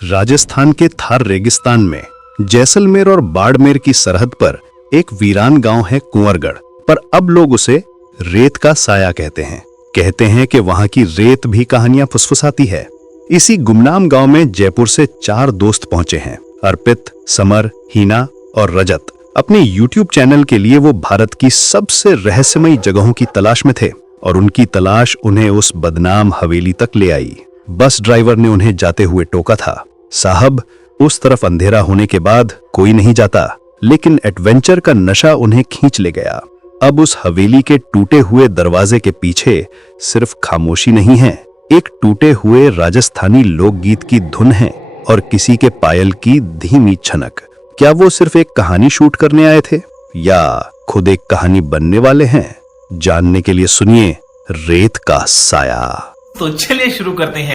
राजस्थान के थार रेगिस्तान में जैसलमेर और बाड़मेर की सरहद पर एक वीरान गांव है कुंवरगढ़। पर अब लोग उसे रेत का साया कहते हैं कि वहां की रेत भी कहानियां फुसफुसाती है। इसी गुमनाम गांव में जयपुर से 4 दोस्त पहुंचे हैं, अर्पित, समर, हीना और रजत। अपने YouTube चैनल के लिए वो भारत की सबसे रहस्यमयी जगहों की तलाश में थे और उनकी तलाश उन्हें उस बदनाम हवेली तक ले आई। बस ड्राइवर ने उन्हें जाते हुए टोका था, साहब उस तरफ अंधेरा होने के बाद कोई नहीं जाता। लेकिन एडवेंचर का नशा उन्हें खींच ले गया। अब उस हवेली के टूटे हुए दरवाजे के पीछे सिर्फ खामोशी नहीं है, एक टूटे हुए राजस्थानी लोकगीत की धुन है और किसी के पायल की धीमी छनक। क्या वो सिर्फ एक कहानी शूट करने आए थे या खुद एक कहानी बनने वाले हैं? जानने के लिए सुनिए रेत का साया। तो चलिए शुरू करते हैं।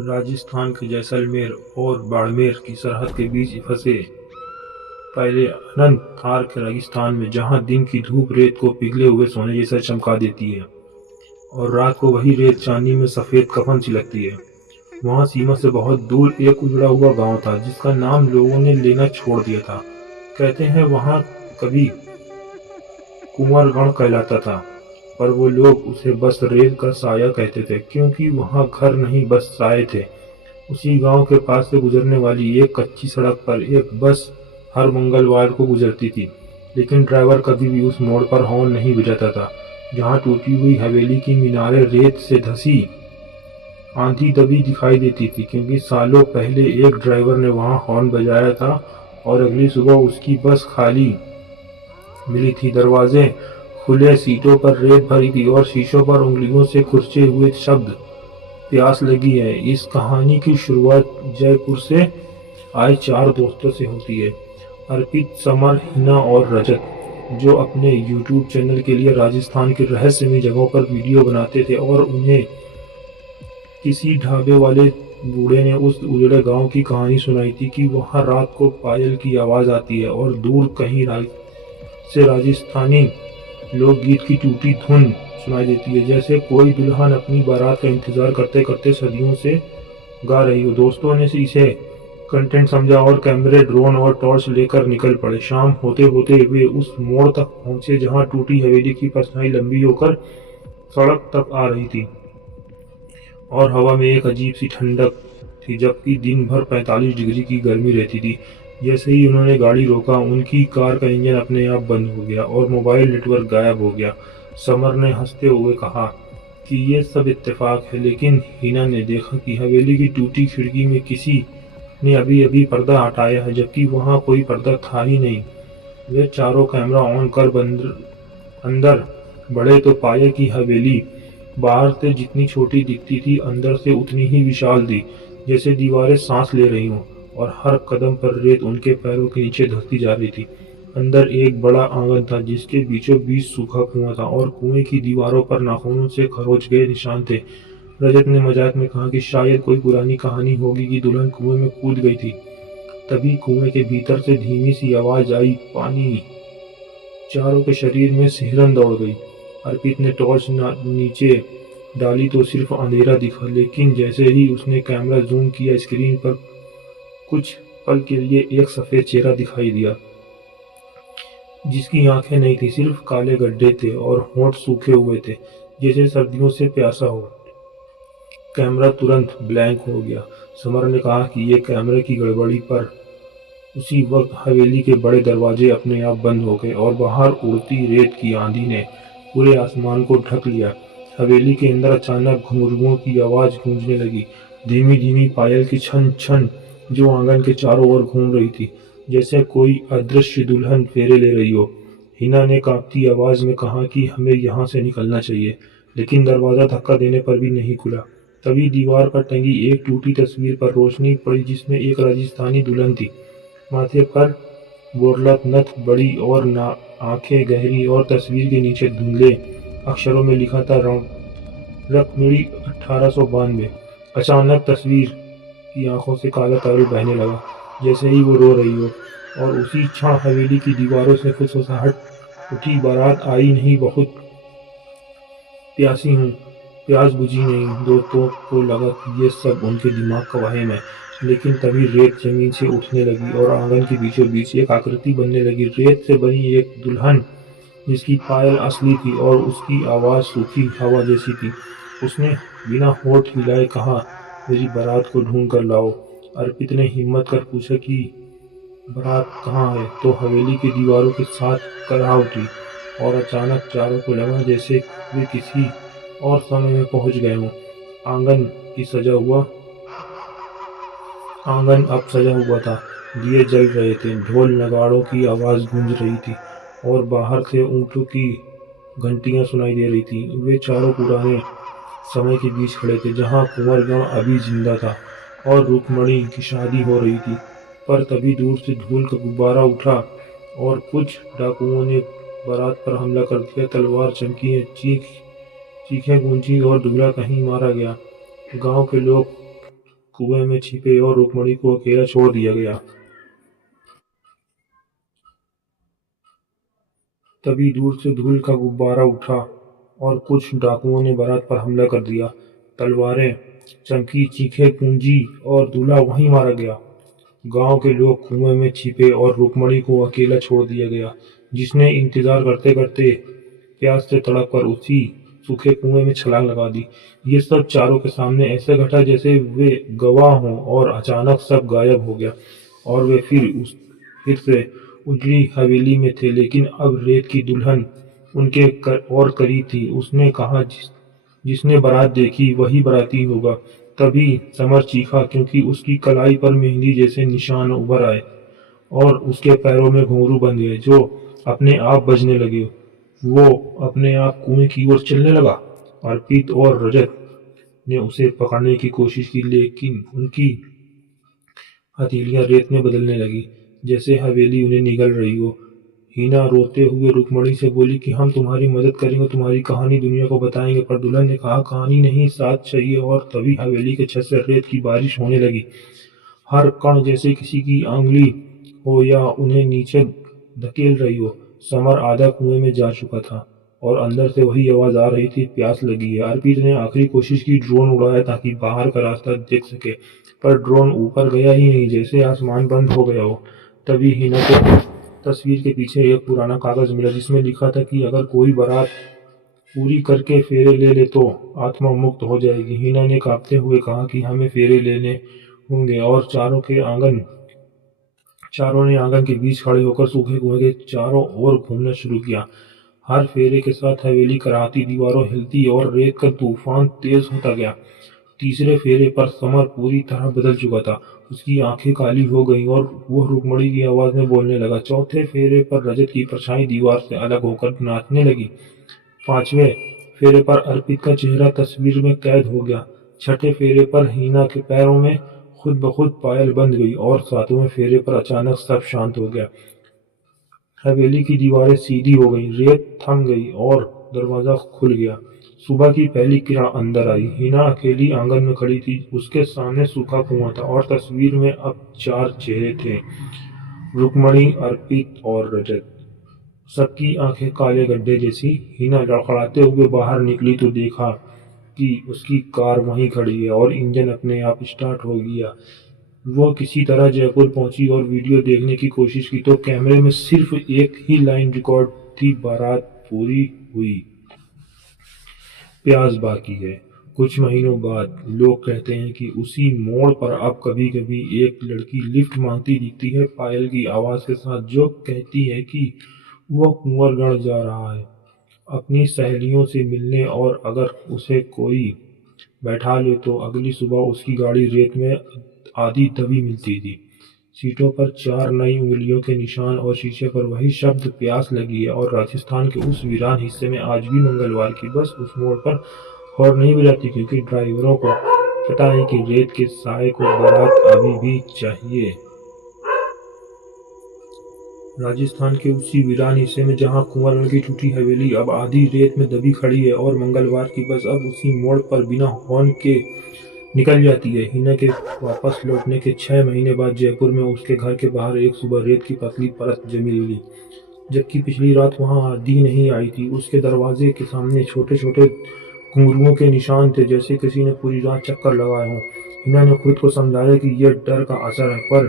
राजस्थान के जैसलमेर और बाड़मेर की सरहद के बीच फंसे पहले अनंत थार के रेगिस्तान में, जहां दिन की धूप रेत को पिघले हुए सोने जैसा चमका देती है और रात को वही रेत चांदी में सफेद कफन सी लगती है, वहां सीमा से बहुत दूर एक उजड़ा हुआ गांव था जिसका नाम लोगों ने लेना छोड़ दिया था। कहते हैं वहां कभी कुंवरगढ़ कहलाता था, पर वो लोग उसे बस रेत का साया कहते थे क्योंकि वहां घर नहीं बस साए थे। उसी गांव के पास से गुजरने वाली एक कच्ची सड़क पर एक बस हर मंगलवार को गुजरती थी, लेकिन ड्राइवर कभी भी उस मोड़ पर हॉर्न नहीं बजाता था जहां टूटी हुई हवेली की मीनारें रेत से धसी आंधी दबी दिखाई देती थी, क्योंकि सालों पहले एक ड्राइवर ने वहां हॉर्न बजाया था और अगली सुबह उसकी बस खाली मिली थी। दरवाजे खुले, सीटों पर रेत भरी थी और शीशों पर उंगलियों से खुरचे हुए शब्द प्यास लगी है। इस कहानी की शुरुआत जयपुर से आए 4 दोस्तों से होती है, अर्पित, समर, हिना और रजत, जो अपने YouTube चैनल के लिए राजस्थान की रहस्यमयी जगहों पर वीडियो बनाते थे। और उन्हें किसी ढाबे वाले बूढ़े ने उस उजड़े गांव की कहानी सुनाई थी कि वहां रात को पायल की आवाज आती है और दूर कहीं से राजस्थानी लोकगीत की टूटी धुन सुनाई देती है, जैसे कोई दुल्हन अपनी बारात का इंतजार करते करते सदियों से गा रही हो। दोस्तों ने इसे कंटेंट समझा और कैमरे, ड्रोन और टॉर्च लेकर निकल पड़े। शाम होते होते वे उस मोड़ तक पहुंचे जहां टूटी हवेली की परछाई लंबी होकर सड़क तक आ रही थी और हवा में एक अजीब सी ठंडक थी, जबकि दिन भर 45 डिग्री की गर्मी रहती थी। जैसे ही उन्होंने गाड़ी रोका, उनकी कार का इंजन अपने आप बंद हो गया और मोबाइल नेटवर्क गायब हो गया। समर ने हंसते हुए कहा कि ये सब इत्तेफाक है, लेकिन हिना ने देखा कि हवेली की टूटी खिड़की में किसी ने अभी अभी पर्दा हटाया है, जबकि वहां कोई पर्दा था ही नहीं। वे चारों कैमरा ऑन कर अंदर बढ़े तो पाया कि हवेली बाहर से जितनी छोटी दिखती थी, अंदर से उतनी ही विशाल थी, जैसे दीवारें सांस ले रही हों और हर कदम पर रेत उनके पैरों के नीचे धंसती जा रही थी। अंदर एक बड़ा आंगन था जिसके बीचों बीच सूखा कुआं था और कुएं की दीवारों पर नाखूनों से खरोच गए निशान थे। रजत ने मजाक में कहा कि शायद कोई पुरानी कहानी होगी कि दुल्हन कुएं में कूद गई थी। तभी कुएं के भीतर से धीमी सी आवाज आई, पानी। चारों के शरीर में सिहरन दौड़ गई। अर्पित ने टॉर्च नीचे डाली तो सिर्फ अंधेरा दिखा, लेकिन जैसे ही उसने कैमरा जूम किया, स्क्रीन पर कुछ पल के लिए एक सफेद चेहरा दिखाई दिया जिसकी आंखें नहीं थी, सिर्फ काले गड्ढे थे और होंठ सूखे हुए थे जैसे सर्दियों से प्यासा हो। कैमरा तुरंत ब्लैंक हो गया। समर ने कहा कि ये कैमरे की गड़बड़ी, पर उसी वक्त हवेली के बड़े दरवाजे अपने आप बंद हो गए और बाहर उड़ती रेत की आंधी ने पूरे आसमान को ढक लिया। हवेली के अंदर अचानक घुंघरुओं की आवाज गूंजने लगी, धीमी धीमी पायल की छन छन, जो आंगन के चारों ओर घूम रही थी, जैसे कोई अदृश्य दुल्हन फेरे ले रही हो। हिना ने कांपती आवाज में कहा कि हमें यहाँ से निकलना चाहिए, लेकिन दरवाजा धक्का देने पर भी नहीं खुला। तभी दीवार पर टंगी एक टूटी तस्वीर पर रोशनी पड़ी जिसमें एक राजस्थानी दुल्हन थी, माथे पर बोरलत नथ, बड़ी और आंखें गहरी, और तस्वीर के नीचे धुंधले अक्षरों में लिखा था रकमिड़ी 1892। अचानक तस्वीर की आंखों से काला तरल बहने लगा जैसे ही वो रो रही हो, और उसी क्षण हवेली की दीवारों से फुसफुसाहट उठी, बारात आई नहीं, बहुत प्यासी हूँ। प्यास बुझी नहीं। दोस्तों को लगा कि ये सब उनके दिमाग का वहम है, लेकिन तभी रेत जमीन से उठने लगी और आंगन के बीचों बीच एक आकृति बनने लगी। रेत से बनी एक दुल्हन, जिसकी पायल असली थी और उसकी आवाज़ सूखी हवा जैसी थी। उसने बिना होठ हिलाए कहा, मेरी बारात को ढूंढ कर लाओ। अर्पित ने हिम्मत कर पूछा कि बारात कहाँ है, तो हवेली की दीवारों के साथ करहा उठी और अचानक चारों को लगा जैसे वे किसी और समय में पहुंच गए हों। आंगन की सजा हुआ आंगन अब सजा हुआ था, दिए जल रहे थे, ढोल नगाड़ों की आवाज़ गूंज रही थी और बाहर से ऊँटों की घंटियां सुनाई दे रही थी। वे चारों पुराने समय के बीच खड़े थे, जहाँ कुंवरगढ़ अभी जिंदा था और रुक्मणी की शादी हो रही थी। पर तभी दूर से धूल का गुब्बारा उठा और कुछ डाकुओं ने बारात पर हमला कर दिया। तलवार चमकी, चीखें गूंजी और दूल्हा कहीं मारा गया। गांव के लोग कुएं में छिपे और रुक्मणी को अकेला छोड़ दिया गया। तभी दूर से धूल का गुब्बारा उठा और कुछ डाकुओं ने बारात पर हमला कर दिया। तलवारें चमकी, चीखें गूंजी और दूल्हा वहीं मारा गया। गांव के लोग कुएं में छिपे और रुक्मणी को अकेला छोड़ दिया गया, जिसने इंतजार करते करते प्यास से तड़प कर उसी सूखे कुएं में छलांग लगा दी। ये सब चारों के सामने ऐसे घटा जैसे वे गवाह हों और अचानक सब गायब हो गया और वे फिर से उजड़ी हवेली में थे, लेकिन अब रेत की दुल्हन उनके और करीब थी। उसने कहा, जिसने बारात देखी वही बाराती होगा। तभी समर चीखा, क्योंकि उसकी कलाई पर मेहंदी जैसे निशान उभर आए और उसके पैरों में घुंघरू बन गए, जो अपने आप बजने लगे। वो अपने आप कुएं की ओर चलने लगा। अर्पित और रजत ने उसे पकड़ने की कोशिश की, लेकिन उनकी हथेलियां रेत में बदलने लगी, जैसे हवेली उन्हें निगल रही हो। हीना रोते हुए रुक्मणी से बोली कि हम तुम्हारी मदद करेंगे, तुम्हारी कहानी दुनिया को बताएंगे। पर दुल्हन ने कहा, कहानी नहीं, साथ चाहिए। और तभी हवेली के छत से रेत की बारिश होने लगी, हर कण जैसे किसी की अंगुली हो या उन्हें नीचे धकेल रही हो। समर आधा कुएं में जा चुका था और अंदर से वही आवाज आ रही थी, प्यास लगी है। अर्पित ने आखिरी कोशिश की, ड्रोन उड़ाया ताकि बाहर का रास्ता देख सके, पर ड्रोन ऊपर गया ही नहीं, जैसे आसमान बंद हो गया हो। तभी हिना को तस्वीर के पीछे एक पुराना कागज मिला, जिसमें लिखा था कि अगर कोई बारात पूरी करके फेरे ले ले तो आत्मा मुक्त हो जाएगी। हिना ने कांपते हुए कहा कि हमें फेरे लेने होंगे और चारों ने आंगन के बीच खड़े होकर सूखे कुएं के चारों ओर घूमना शुरू किया। हर फेरे के साथ हवेली कराहती, दीवारों हिलती और रेत का तूफान तेज होता गया। तीसरे फेरे पर समर पूरी तरह बदल चुका था, उसकी आंखें काली हो गईं और वो रुक्मणी की आवाज में बोलने लगा। चौथे फेरे पर रजत की परछाई दीवार से अलग होकर नाचने लगी। पांचवें फेरे पर अर्पित का चेहरा तस्वीर में कैद हो गया। छठे फेरे पर हीना के पैरों में खुद ब खुद पायल बंध गई और सातवें फेरे पर अचानक सब शांत हो गया। हवेली की दीवारें सीधी हो गईं, रेत थम गई और दरवाजा खुल गया। सुबह की पहली किरण अंदर आई। हिना अकेली आंगन में खड़ी थी, उसके सामने सूखा कुआं था और तस्वीर में अब 4 चेहरे थे, रुक्मणी, अर्पित और रजत। सबकी आंखें काले गड्ढे जैसी। हिना लड़खड़ाते हुए बाहर निकली तो देखा कि उसकी कार वहीं खड़ी है और इंजन अपने आप स्टार्ट हो गया। वो किसी तरह जयपुर पहुंची और वीडियो देखने की कोशिश की तो कैमरे में सिर्फ एक ही लाइन रिकॉर्ड थी, बारात पूरी हुई, प्यास बाकी है। कुछ महीनों बाद लोग कहते हैं कि उसी मोड़ पर अब कभी कभी एक लड़की लिफ्ट मांगती दिखती है, पायल की आवाज के साथ, जो कहती है कि वो कुंवरगढ़ जा रहा है अपनी सहेलियों से मिलने, और अगर उसे कोई बैठा ले तो अगली सुबह उसकी गाड़ी रेत में आधी दबी मिलती थी। सीटों पर 4 नई उंगलियों के निशान और शीशे पर वही शब्द, प्यास लगी है। और राजस्थान के उस वीरान हिस्से में आज भी मंगलवार की बस उस मोड़ पर हॉर्न नहीं बजाती, क्योंकि ड्राइवरों को पता है कि रेत के साए को बारात अभी भी चाहिए। राजस्थान के उसी वीरान हिस्से में जहां कुंवरगढ़ की टूटी हवेली अब आधी रेत में दबी खड़ी है और मंगलवार की बस अब उसी मोड़ पर बिना हॉर्न के निकल जाती है। हिना के वापस लौटने के 6 महीने बाद जयपुर में उसके घर के बाहर एक सुबह रेत की पतली परत जमी मिली, जबकि पिछली रात वहां आधी नहीं आई थी। उसके दरवाजे के सामने छोटे छोटे घुंघरुओं के निशान थे, जैसे किसी ने पूरी रात चक्कर लगाए हों। हिना ने खुद को समझाया कि यह डर का असर है, पर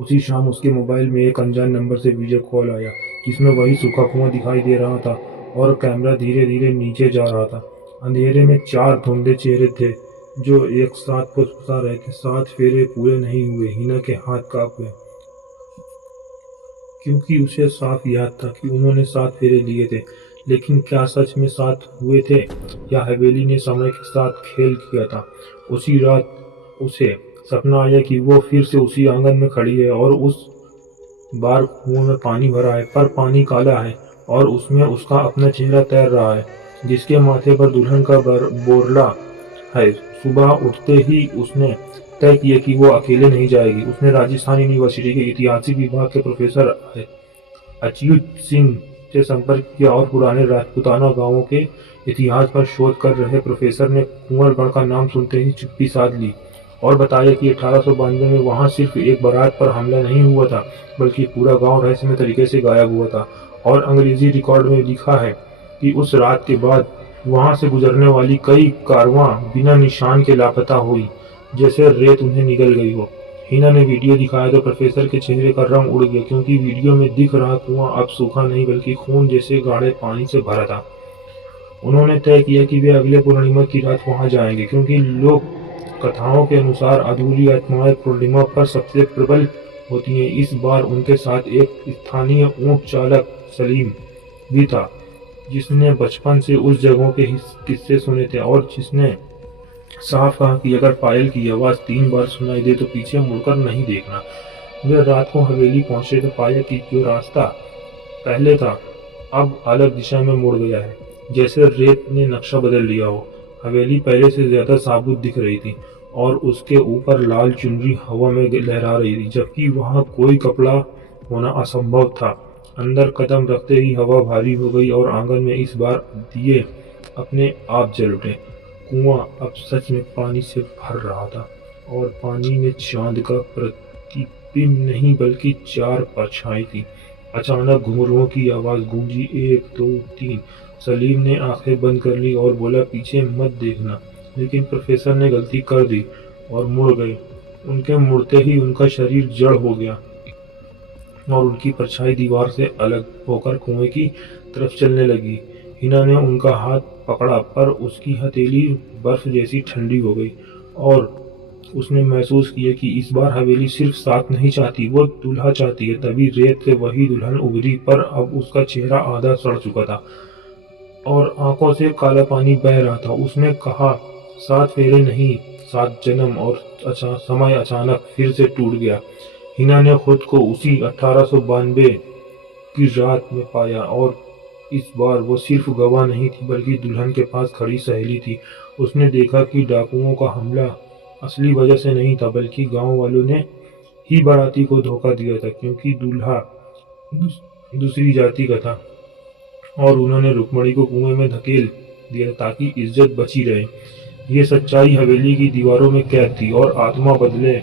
उसी शाम उसके मोबाइल में एक अनजान नंबर से वीडियो कॉल आया, जिसमें वही सूखा कुआं दिखाई दे रहा था और कैमरा धीरे धीरे नीचे जा रहा था। अंधेरे में 4 धुंधले चेहरे थे जो एक साथ फुसफुसा रहे थे। 7 फेरे पूरे नहीं हुए। हिना के हाथ कांप गए, क्योंकि उसे साफ याद था कि उन्होंने 7 फेरे लिए थे। लेकिन क्या सच में 7 हुए थे, या हवेली ने समय के साथ खेल किया था? उसी रात उसे सपना आया कि वो फिर से उसी आंगन में खड़ी है और उस बार कुएं में पानी भरा है, पर पानी काला है और उसमें उसका अपना चेहरा तैर रहा है, जिसके माथे पर दुल्हन का बोरला है। सुबह उठते ही उसने तय किया कि वो अकेले नहीं जाएगी। उसने राजस्थान यूनिवर्सिटी के इतिहास विभाग के प्रोफेसर अच्युत सिंह से संपर्क किया और पुराने राजपूताना गांवों के इतिहास पर शोध कर रहे प्रोफेसर ने कुंवरगढ़ का नाम सुनते ही चुप्पी साध ली और बताया कि 1892 में वहां सिर्फ एक बारात पर हमला नहीं हुआ था, बल्कि पूरा गांव रहस्यमय तरीके से गायब हुआ था। और अंग्रेजी रिकॉर्ड में लिखा है कि उस रात के बाद वहां से गुजरने वाली कई कारवां बिना निशान के लापता हुई, जैसे रेत उन्हें निगल गई हो। हिना ने वीडियो दिखाया तो प्रोफेसर के चेहरे का रंग उड़ गया, क्योंकि वीडियो में दिख रहा कुआं अब सूखा नहीं बल्कि खून जैसे गाढ़े पानी से भरा था। उन्होंने तय किया कि वे अगले पूर्णिमा की रात वहां जाएंगे, क्योंकि लोक कथाओं के अनुसार अधूरी आत्माएं पूर्णिमा पर सबसे प्रबल होती हैं। इस बार उनके साथ एक स्थानीय ऊंट चालक सलीम भी था, जिसने बचपन से उस जगहों के किस्से सुने थे और जिसने साफ कहा कि अगर पायल की आवाज 3 बार सुनाई दे तो पीछे मुड़कर नहीं देखना। वे रात को हवेली पहुंचे तो पाया कि जो रास्ता पहले था अब अलग दिशा में मुड़ गया है, जैसे रेत ने नक्शा बदल लिया हो। हवेली पहले से ज्यादा साबुत दिख रही थी और उसके ऊपर लाल चुनरी हवा में लहरा रही थी, जबकि वहां कोई कपड़ा होना असंभव था। अंदर कदम रखते ही हवा भारी हो गई और आंगन में इस बार दिए अपने आप जल उठे। कुआं अब सच में पानी से भर रहा था और पानी में चांद का प्रतिबिंब नहीं बल्कि 4 परछाई थी। अचानक घुंघरुओं की आवाज गूंजी, 1 2 3। सलीम ने आंखें बंद कर ली और बोला, पीछे मत देखना। लेकिन प्रोफेसर ने गलती कर दी और मुड़ गए। उनके मुड़ते ही उनका शरीर जड़ हो गया और उनकी परछाई दीवार से अलग होकर कुएं की तरफ चलने लगी। हिना ने उनका हाथ पकड़ा, पर उसकी हथेली बर्फ जैसी ठंडी हो गई और उसने महसूस किया कि इस बार हवेली सिर्फ साथ नहीं चाहती, वो दूल्हा चाहती है। तभी रेत से वही दुल्हन उभरी, पर अब उसका चेहरा आधा सड़ चुका था और आंखों से काला पानी बह रहा था। उसने कहा, 7 फेरे नहीं, 7 जन्म। और समय अचानक फिर से टूट गया। हिना ने खुद को उसी 1892 की रात में पाया और इस बार वो सिर्फ गवाह नहीं थी बल्कि दुल्हन के पास खड़ी सहेली थी। उसने देखा कि डाकुओं का हमला असली वजह से नहीं था, बल्कि गांव वालों ने ही बाराती को धोखा दिया था, क्योंकि दूल्हा दूसरी जाति का था और उन्होंने रुक्मणी को कुएं में धकेल दिया ताकि इज्जत बची रहे। ये सच्चाई हवेली की दीवारों में कैद थी और आत्मा बदले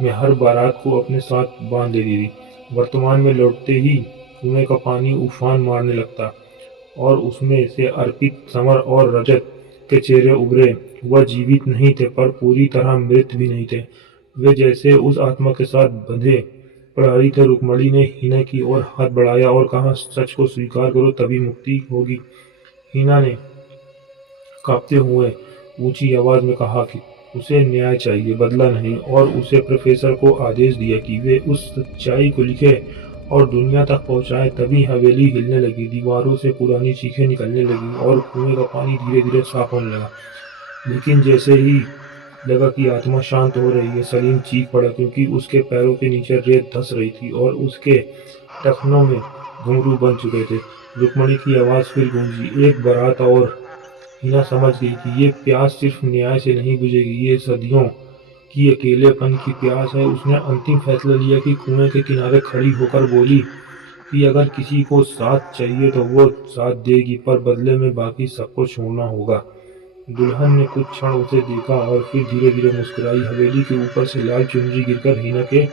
में हर बारात को अपने साथ बांध देती थी। वर्तमान में लौटते ही कुएं का पानी उफान मारने लगता और उसमें से अर्पित, समर और रजत के चेहरे उभरे। वह जीवित नहीं थे पर पूरी तरह मृत भी नहीं थे। वे जैसे उस आत्मा के साथ बंधे प्रहरी थे। रुक्मणी ने हिना की ओर हाथ बढ़ाया और कहा, सच को स्वीकार करो, तभी मुक्ति होगी। हिना ने कांपते हुए ऊंची आवाज में कहा कि उसे न्याय चाहिए, बदला नहीं, और उसे प्रोफेसर को आदेश दिया कि वे उस सच्चाई को लिखे और दुनिया तक पहुंचाए। तभी हवेली हिलने लगी, दीवारों से पुरानी चीखें निकलने लगी और कुएं का पानी धीरे धीरे साफ होने लगा। लेकिन जैसे ही लगा कि आत्मा शांत हो रही है, सलीम चीख पड़ा, क्योंकि उसके पैरों के नीचे रेत धंस रही थी और उसके टखनों में घुंघरू बन चुके थे। रुक्मणी की आवाज फिर गूंजी, एक बारात और। हिना समझ गई कि ये प्यास सिर्फ न्याय से नहीं बुझेगी, ये सदियों की अकेलेपन की प्यास है। उसने अंतिम फैसला लिया कि कुएं के किनारे खड़ी होकर बोली कि अगर किसी को साथ चाहिए तो वो साथ देगी, पर बदले में बाकी सबको छोड़ना होगा। दुल्हन ने कुछ क्षण उसे देखा और फिर धीरे धीरे मुस्कुराई। हवेली के ऊपर से लाल चुनरी गिरकर हिना के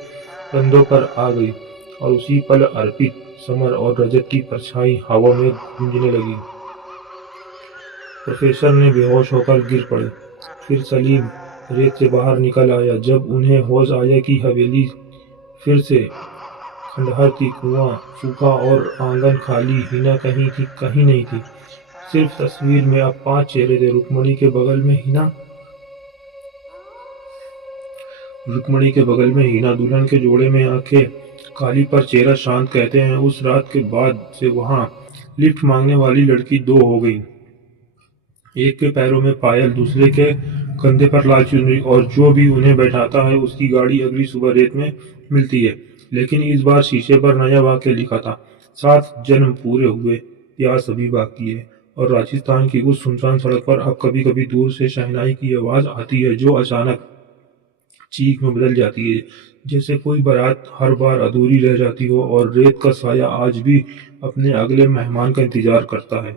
कंधों पर आ गई और उसी पल अर्पित, समर और रजत की परछाई हवा में गूंजने लगी। प्रोफेसर ने बेहोश होकर गिर पड़े। फिर सलीम रेत से बाहर निकल आया। जब उन्हें होश आया कि हवेली फिर से खंडहर थी, कुआं सूखा और आंगन खाली, हिना कहीं नहीं थी। सिर्फ तस्वीर में अब 5 चेहरे थे। रुक्मणी के बगल में हिना, दुल्हन के जोड़े में आंखें काली पर चेहरा शांत। कहते हैं उस रात के बाद से वहां लिफ्ट मांगने वाली लड़की 2 हो गई। एक के पैरों में पायल, दूसरे के कंधे पर लाल चुनरी, और जो भी उन्हें बैठाता है उसकी गाड़ी अगली सुबह रेत में मिलती है। लेकिन इस बार शीशे पर नया वाक्य लिखा था, 7 जन्म पूरे हुए, प्यास अभी बाकी है। और राजस्थान की उस सुनसान सड़क पर अब कभी कभी दूर से शहनाई की आवाज आती है, जो अचानक चीख में बदल जाती है, जैसे कोई बारात हर बार अधूरी रह जाती हो और रेत का साया आज भी अपने अगले मेहमान का इंतजार करता है।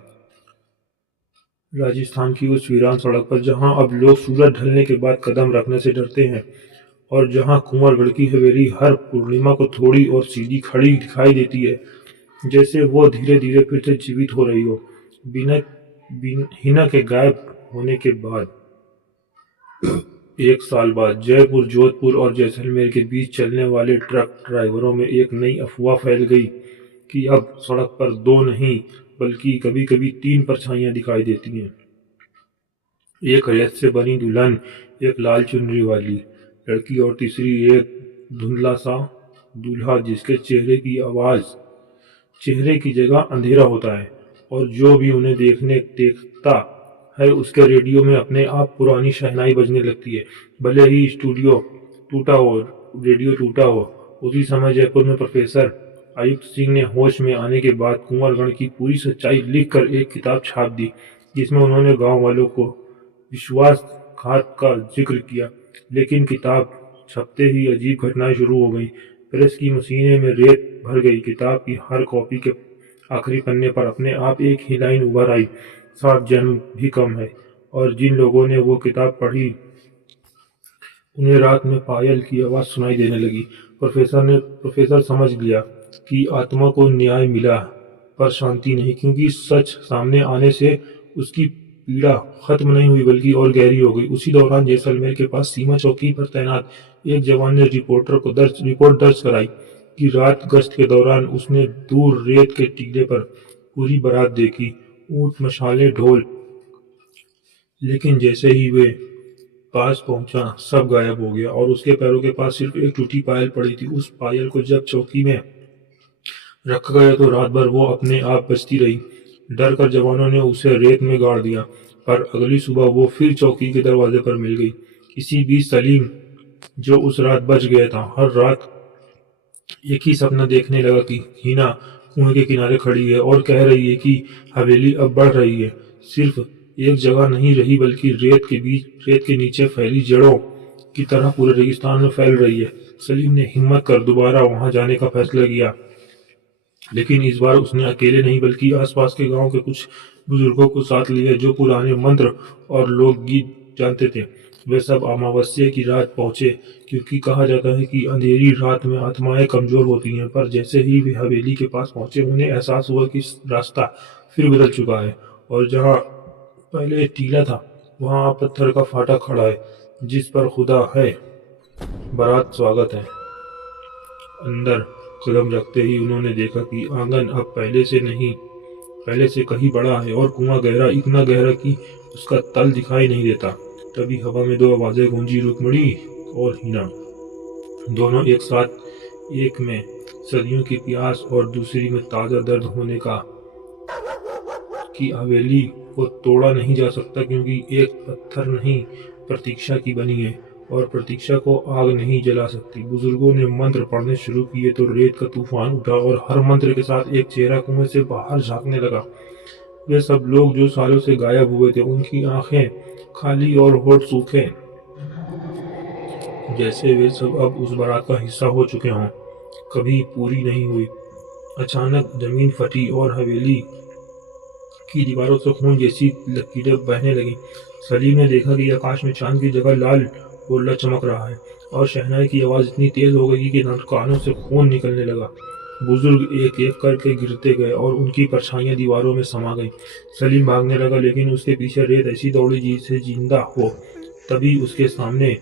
राजस्थान की उस वीरान सड़क पर जहां अब लोग सूरज ढलने के बाद कदम रखने से डरते हैं, और जहां कुंवरगढ़ की हवेली हर पूर्णिमा को थोड़ी और सीधी खड़ी दिखाई देती है, जैसे वो धीरे धीरे फिर से जीवित हो रही हो। हिना के गायब होने के बाद 1 साल बाद जयपुर, जोधपुर और जैसलमेर के बीच चलने वाले ट्रक ड्राइवरों में एक नई अफवाह फैल गई कि अब सड़क पर 2 नहीं बल्कि कभी कभी 3 परछाइयां दिखाई देती हैं। एक रेत से बनी दुल्हन, एक लाल चुनरी वाली लड़की, और तीसरी एक धुंधला सा दूल्हा जिसके चेहरे की जगह अंधेरा होता है, और जो भी उन्हें देखता है उसके रेडियो में अपने आप पुरानी शहनाई बजने लगती है, भले ही रेडियो टूटा हो। उसी समय जयपुर में प्रोफेसर आयुक्त सिंह ने होश में आने के बाद कुंवरगढ़ की पूरी सच्चाई लिखकर एक किताब छाप दी, जिसमें उन्होंने गांव वालों को विश्वासघात का जिक्र किया। लेकिन किताब छपते ही अजीब घटनाएं शुरू हो गई। प्रेस की मशीनें में रेत भर गई। किताब की हर कॉपी के आखिरी पन्ने पर अपने आप एक ही लाइन उभर आई, 7 जन्म भी कम है। और जिन लोगों ने वो किताब पढ़ी उन्हें रात में पायल की आवाज सुनाई देने लगी। प्रोफेसर समझ गया कि आत्मा को न्याय मिला, पर शांति नहीं, क्योंकि सच सामने आने से उसकी पीड़ा खत्म नहीं हुई बल्कि और गहरी हो गई। उसी दौरान जैसलमेर के पास सीमा चौकी पर तैनात एक जवान ने रिपोर्ट दर्ज कराई कि रात गश्त के दौरान उसने दूर रेत के टीले पर पूरी बारात देखी, ऊंट, मशाले, ढोल। लेकिन जैसे ही वे पास पहुंचा सब गायब हो गया, और उसके पैरों के पास सिर्फ एक टूटी पायल पड़ी थी। उस पायल को जब चौकी में रखा गया तो रात भर वो अपने आप बजती रही। डर कर जवानों ने उसे रेत में गाड़ दिया, पर अगली सुबह वो फिर चौकी के दरवाजे पर मिल गई। इसी बीच सलीम, जो उस रात बच गया था, हर रात एक ही सपना देखने लगा कि हिना कुएं के किनारे खड़ी है और कह रही है कि हवेली अब बढ़ रही है, सिर्फ एक जगह नहीं रही बल्कि रेत के नीचे फैली जड़ों की तरह पूरे रेगिस्तान में फैल रही है। सलीम ने हिम्मत कर दोबारा वहां जाने का फैसला किया, लेकिन इस बार उसने अकेले नहीं बल्कि आसपास के गांव के कुछ बुजुर्गों को साथ लिया जो पुराने मंत्र और लोकगीत जानते थे। वे सब अमावस्या की रात पहुंचे, क्योंकि कहा जाता है कि अंधेरी रात में आत्माएं कमजोर होती हैं। पर जैसे ही वे हवेली के पास पहुंचे उन्हें एहसास हुआ कि रास्ता फिर बदल चुका है, और जहां पहले एक टीला था वहां पत्थर का फाटक खड़ा है जिस पर खुदा है बारात स्वागत है। अंदर कदम रखते ही उन्होंने देखा कि आंगन अब पहले से कहीं बड़ा है, और कुआं गहरा, इतना गहरा कि उसका तल दिखाई नहीं देता। तभी हवा में 2 आवाजें गूंजी, रुक्मणी और हिना, दोनों एक साथ, एक में सदियों की प्यास और दूसरी में ताजा दर्द होने का, कि हवेली को तोड़ा नहीं जा सकता क्योंकि एक पत्थर नहीं प्रतीक्षा की बनी है, और प्रतीक्षा को आग नहीं जला सकती। बुजुर्गों ने मंत्र पढ़ने शुरू किए तो रेत का तूफान उठा, और हर मंत्र के साथ एक चेहरा कुएं से बाहर झांकने लगा। वे सब लोग जो सालों से गायब हुए थे, उनकी आंखें खाली और होठ सूखे, जैसे वे सब अब उस बारात का हिस्सा हो चुके हों, कभी पूरी नहीं हुई। अचानक जमीन फटी और हवेली की दीवारों से खून जैसी लकीरें बहने लगी। सलीम ने देखा कि आकाश में चांद की जगह लाल गोला चमक रहा है, और शहनाई की आवाज इतनी तेज हो गई कि कानों से खून निकलने लगा। बुजुर्ग एक एक करके गिरते गए और उनकी परछाइयां दीवारों में समा गईं। सलीम भागने लगा, लेकिन उसके पीछे रेत ऐसी दौड़ी जैसे जिंदा हो। तभी उसके सामने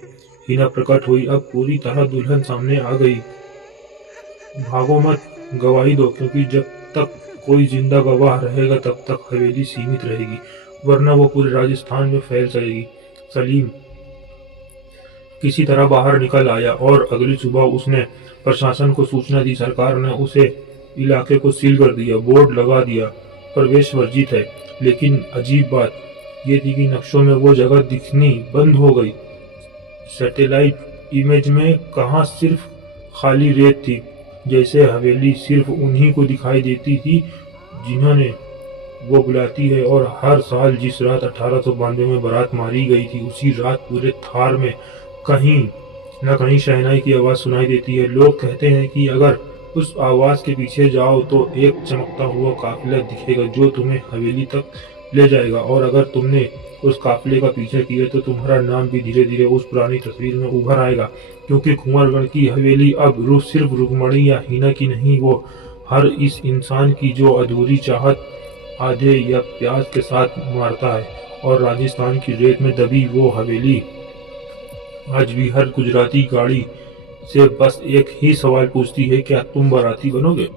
हिना प्रकट हुई। अब पूरी तरह दुल्हन सामने आ गई। भागो मत, गवाही दो, क्योंकि जब तक कोई जिंदा गवाह रहेगा तब तक हवेली सीमित रहेगी, वरना वो पूरे राजस्थान में फैल जाएगी। सलीम किसी तरह बाहर निकल आया और अगली सुबह उसने प्रशासन को सूचना दी। सरकार ने उसे इलाके को सील कर दिया, बोर्ड लगा दिया, प्रवेश वर्जित है। लेकिन अजीब बात ये थी कि नक्शों में वो जगह दिखनी बंद हो गई। सैटेलाइट इमेज में कहाँ सिर्फ खाली रेत थी, जैसे हवेली सिर्फ उन्हीं को दिखाई देती थी जिन्होंने वो बुलाती है। और हर साल जिस रात 1892 में बारात मारी गई थी, उसी रात पूरे थार में कहीं न कहीं शहनाई की आवाज सुनाई देती है। लोग कहते हैं कि अगर उस आवाज के पीछे जाओ तो एक चमकता हुआ काफिला दिखेगा जो तुम्हें हवेली तक ले जाएगा, और अगर तुमने उस काफिले का पीछा किया तो तुम्हारा नाम भी धीरे धीरे उस पुरानी तस्वीर में उभर आएगा। क्योंकि कुंवरगढ़ की हवेली अब सिर्फ रुक्मणी या हीना की नहीं, वो हर इस इंसान की जो अधूरी चाहत आधे या प्याज के साथ मारता है। और राजस्थान की रेत में दबी वो हवेली आज भी हर गुजराती गाड़ी से बस एक ही सवाल पूछती है, क्या तुम बाराती बनोगे?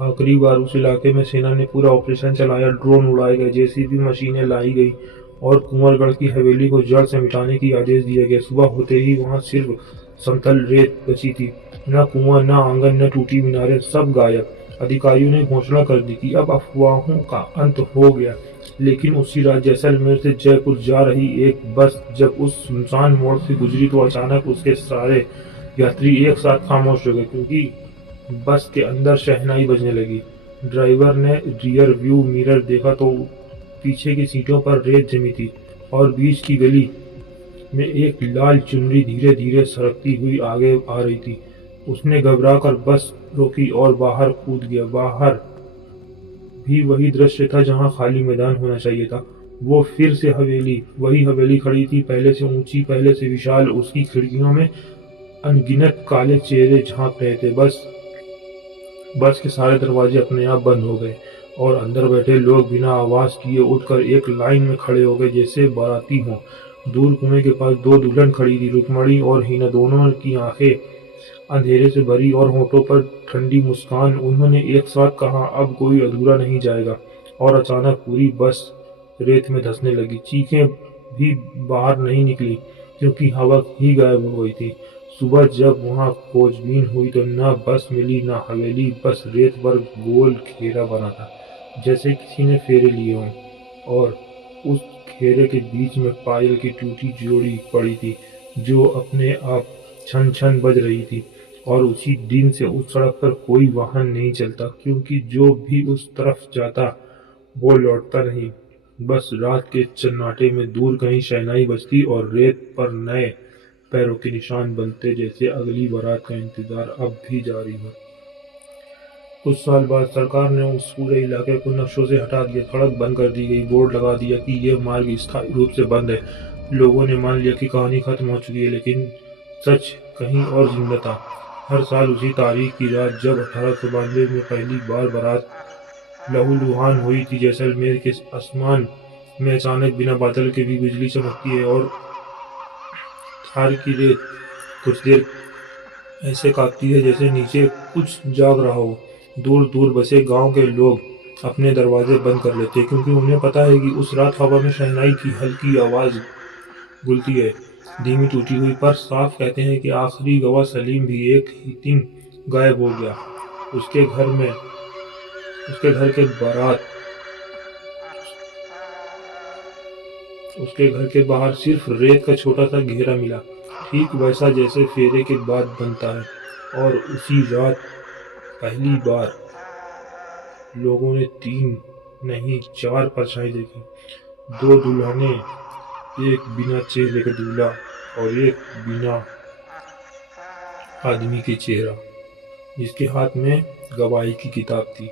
आखिरी बार उस इलाके में सेना ने पूरा ऑपरेशन चलाया। ड्रोन उड़ाए गए, जेसीबी मशीनें लाई गई और कुंवरगढ़ की हवेली को जड़ से मिटाने की आदेश दिया गया। सुबह होते ही वहां सिर्फ समतल रेत बची थी, न कुआं, न आंगन, न टूटी मीनारें, सब गायब। अधिकारियों ने घोषणा कर दी कि अब अफवाहों का अंत हो गया। लेकिन उसी रात जैसलमेर से जयपुर जा रही एक बस जब उस सुनसान मोड़ से गुजरी तो अचानक उसके सारे यात्री एक साथ खामोश हो गए, क्योंकि बस के अंदर शहनाई बजने लगी। ड्राइवर ने रियर व्यू मिरर देखा तो पीछे की सीटों पर रेत जमी थी और बीच की गली में एक लाल चुनरी धीरे धीरे सरकती हुई आगे आ रही थी। उसने घबराकर बस रोकी और बाहर कूद गया। बाहर भी वही दृश्य था जहां खाली मैदान होना चाहिए था। वो फिर से वही हवेली खड़ी थी, पहले से ऊंची, पहले से विशाल। उसकी खिड़कियों में अनगिनत काले चेहरे झांक रहे थे। बस के सारे दरवाजे अपने आप बंद हो गए और अंदर बैठे लोग बिना आवाज किए उठकर एक लाइन में खड़े हो गए, जैसे बाराती हों। दूर कुएं के पास दो दुल्हन खड़ी थी, रुक्मणी और हीना। दोनों की आंखें अंधेरे से भरी और होठों पर ठंडी मुस्कान। उन्होंने एक साथ कहा, अब कोई अधूरा नहीं जाएगा। और अचानक पूरी बस रेत में धंसने लगी। चीखें भी बाहर नहीं निकली, क्योंकि हवा ही गायब हो गई थी। सुबह जब वहां खोजबीन हुई तो न बस मिली न हवेली, बस रेत पर गोल घेरा बना था, जैसे किसी ने फेरे लिए हों। और उस घेरे के बीच में पायल की टूटी जोड़ी पड़ी थी, जो अपने आप छन छन बज रही थी। और उसी दिन से उस सड़क पर कोई वाहन नहीं चलता, क्योंकि जो भी उस तरफ जाता वो लौटता नहीं। बस रात के सन्नाटे में दूर कहीं शहनाई बजती और रेत पर नए पैरों के निशान बनते, जैसे अगली बारात का इंतजार अब भी जारी हो। कुछ साल बाद सरकार ने उस पूरे इलाके को नक्शों से हटा दिया। सड़क बंद कर दी गई, बोर्ड लगा दिया कि यह मार्ग स्थायी रूप से बंद है। लोगों ने मान लिया कि कहानी खत्म हो चुकी है, लेकिन सच कहीं और जिंदा था। हर साल उसी तारीख की रात जब 1892 में पहली बार बारात लहूलुहान हुई थी, जैसलमेर के आसमान में अचानक बिना बादल के भी बिजली चमकती है और थार की रेत कुछ देर ऐसे कांपती है जैसे नीचे कुछ जाग रहा हो। दूर दूर बसे गांव के लोग अपने दरवाजे बंद कर लेते, क्योंकि उन्हें पता है कि उस रात हवा में शहनाई की हल्की आवाज गुलती है, धीमी टूटी हुई, पर साफ। कहते हैं कि आखिरी गवाह सलीम भी एक ही दिन गायब हो गया। उसके घर के बाहर सिर्फ रेत का छोटा सा घेरा मिला, ठीक वैसा जैसे फेरे के बाद बनता है। और उसी रात पहली बार लोगों ने 3 नहीं 4 परछाई देखी। 2 दुल्हनें, एक बिना चेहरे का दूल्हा और एक बिना आदमी के चेहरा, जिसके हाथ में गवाही की किताब थी।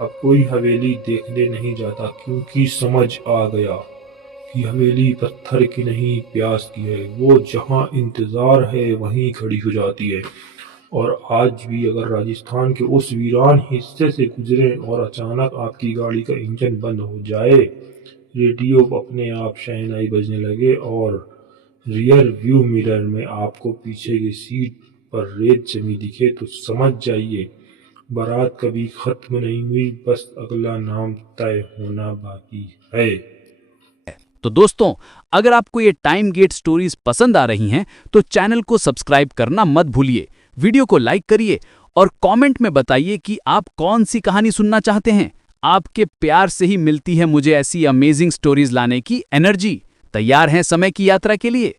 अब कोई हवेली देखने नहीं जाता, क्योंकि समझ आ गया कि हवेली पत्थर की नहीं प्यास की है। वो जहां इंतजार है वहीं खड़ी हो जाती है। और आज भी अगर राजस्थान के उस वीरान हिस्से से गुजरे और अचानक आपकी गाड़ी का इंजन बंद हो जाए, रेडियो अपने आप शहनाई बजने लगे और रियर व्यू मिरर में आपको पीछे की सीट पर रेत जमी दिखे, तो समझ जाइए बारात कभी खत्म नहीं हुई, बस अगला नाम तय होना बाकी है। तो दोस्तों, अगर आपको ये टाइम गेट स्टोरीज पसंद आ रही हैं तो चैनल को सब्सक्राइब करना मत भूलिए, वीडियो को लाइक करिए और कमेंट में बताइए कि आप कौन सी कहानी सुनना चाहते हैं। आपके प्यार से ही मिलती है मुझे ऐसी अमेजिंग स्टोरीज लाने की एनर्जी। तैयार हैं समय की यात्रा के लिए?